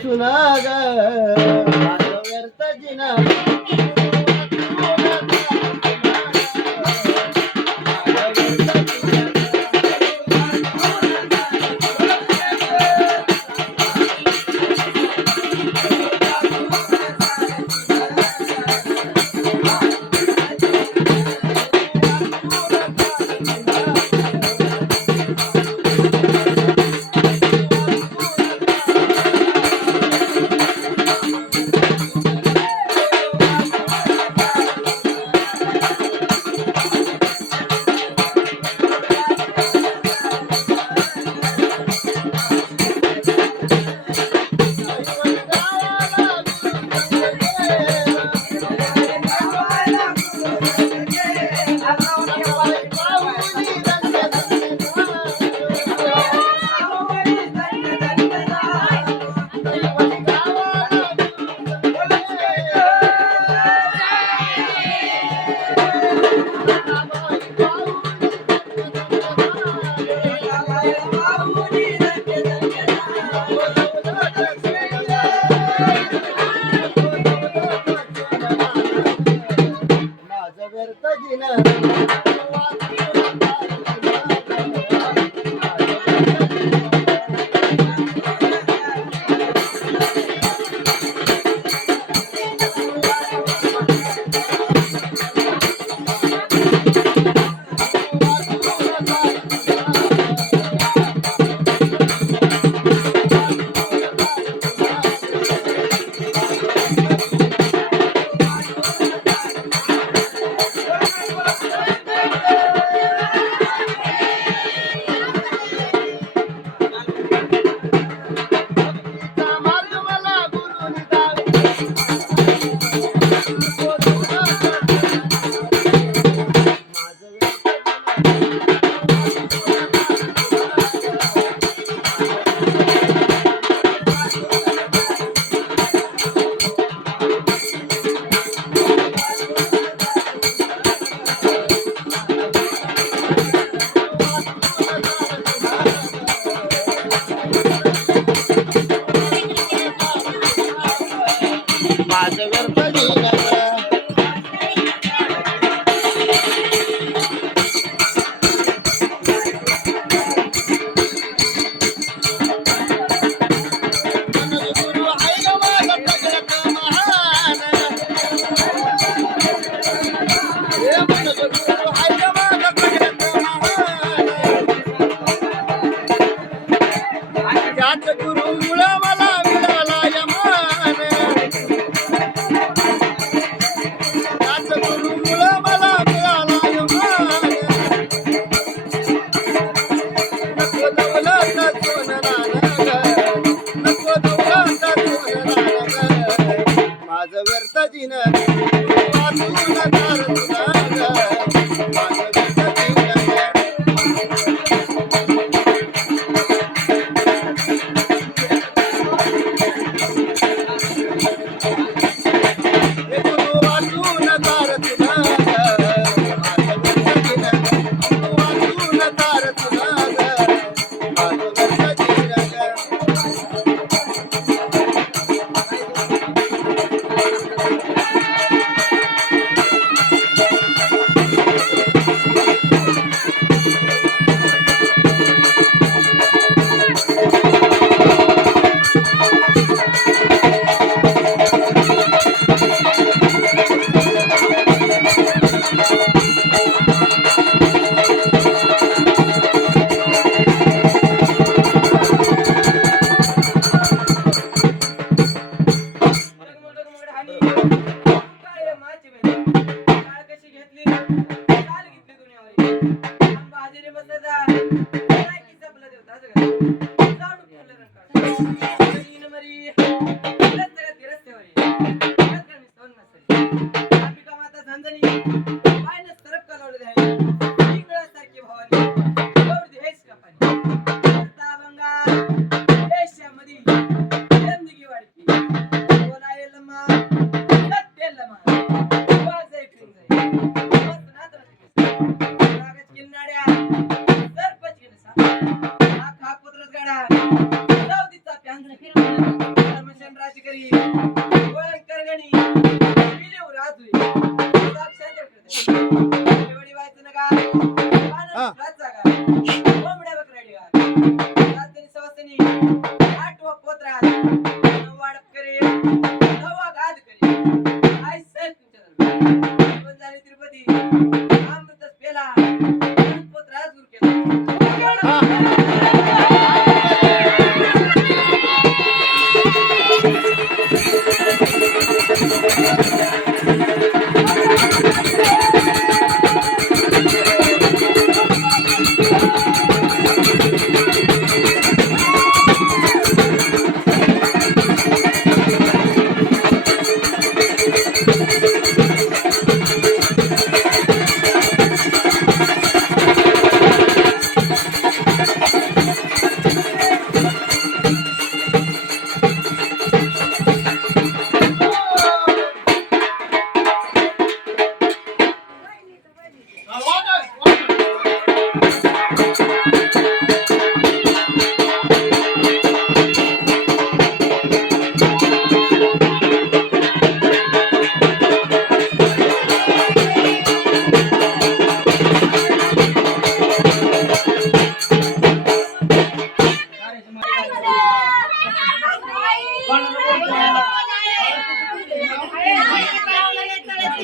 सुना ग माझं व्यर्थ जिना माझं व्यर्थ जिना माझं व्यर्थ जिना त्याच गुरु मुळा मला मिळाला यमान चंद्राची करी वळण करगणी विलेव राजुई साक्षात करते एवढी व्हायचं ना काय आनंद राजा काय कोंबड्या बकराडी काय रात्री सवसनी आठवा पोत्रा नवाडप करे नवा गाद करे आय सर तुमच्या दरम्यान पण झाली तिरुपती अमृतच पेला पोत्रा दूर केला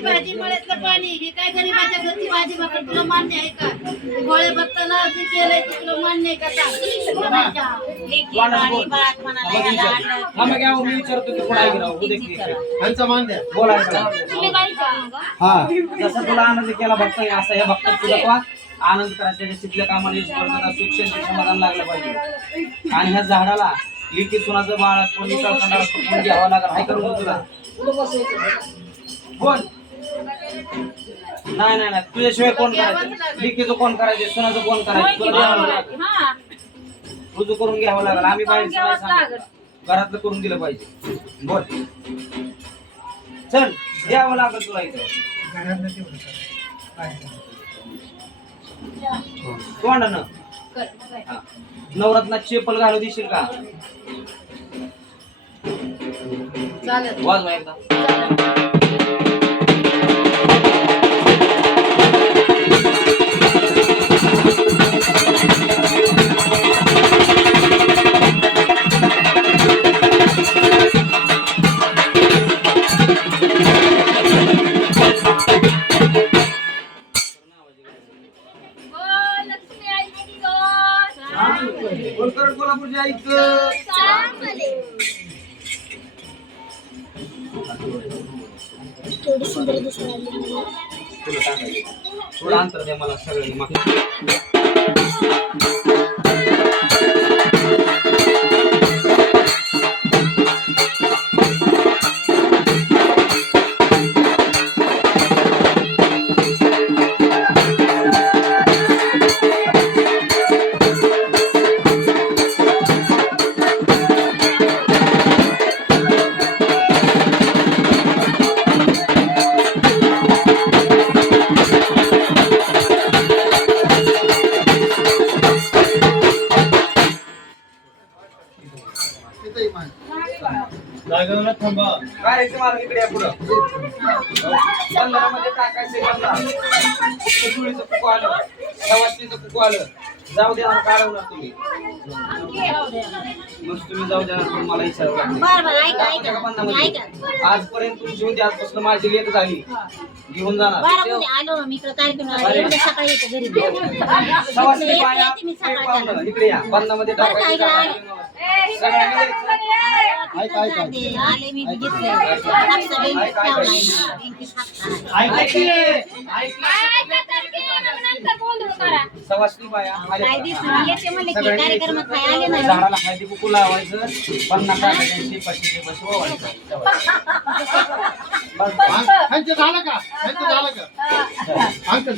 भाजी मळ्यातलं पाणी हे काय गरीबाच्या घरची भाजी भाकर तुला मान्य आहे का? गोळे बत्ताला जे केलंय ते तुला मान्य आहे का? मी विचारतो की कोणा गेला त्यांचा मान द्या बोलायचं हा जसं तुला आनंद केला भक्त असं हे भक्त तुला तो आनंद करायचा त्याच्या चितल्या कामाला यश करताना सुख शांती समाधान लागलं पाहिजे आणि ह्या झाडाला लिखी सुनाचं बाळ कोणी कोण घ्यावं लागलं हाय करून तुला बोल नाही नाही नाही तुझ्याशिवाय कोण करायचं लिखीचं कोण करायचं सुनाचं कोण करायचं तुला द्यावं लागेल रुजू करून घ्यावं लागेल आम्ही बाहेर घरातलं करून दिलं पाहिजे बोल चल द्यावं लागेल तुला इथं तोंडानं नवरत्नात चेपल घालू देशील का वाजवा एकदा कोल्हापूरच्या आईचं थोडी सुंदर दिसणार थोडं अंतर द्या मला सगळं जागेवर थांबा काय मला इकडे या पुढं बंधारामध्ये टाकायचं चुळीचं कुकू आलं सवासणीचं कुकू आलं जाऊ द्या काढवणार तुम्ही तुम्ही जाऊ द्या मला आजपर्यंत तुमची होती आजपासून माझी लेट झाली घेऊन जाणार इकडे या बंधामध्ये टाकायचं सवासनी बाया झाडाला हळदी कुकू लावायचं 50 टाकायचे 500 ओवायचं झालं का झालं का अंकल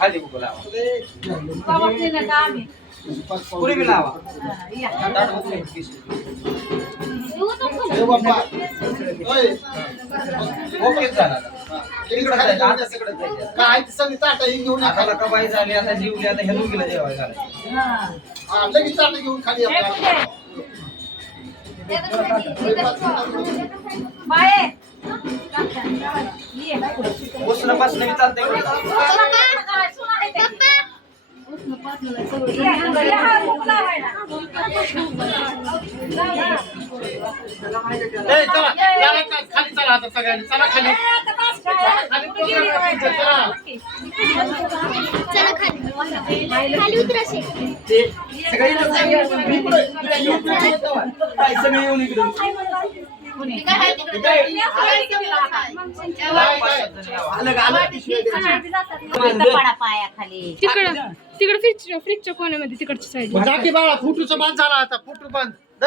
हळदी कुकू लावा पुरी बी लावा ओके झाला तिकडं जायचं, आता तिकडं जायचं. काय ती सगळी ताटं ही घेऊन या आता खाली. नका बाई झाली आता जीवली आता ह्या दोघीला जेवायला घालायचं. हा, लगेच ताटं घेऊन खाली या. बसणं बसणं बी चालतंय का? ए, चला चला, खाली चला आता सगळ्यांनी चला खाली खाली program चला. खाली उतराशे ते सगळे इकडं जाऊया. मी पुढं. काय सगळे येऊन इकडं. काय आलं का आलं? तिकडं फ्रीजच्या कोण्यामध्ये तिकडच्या साईड जा की बाळा फुटूचं बांध झाला आता फुटू बांध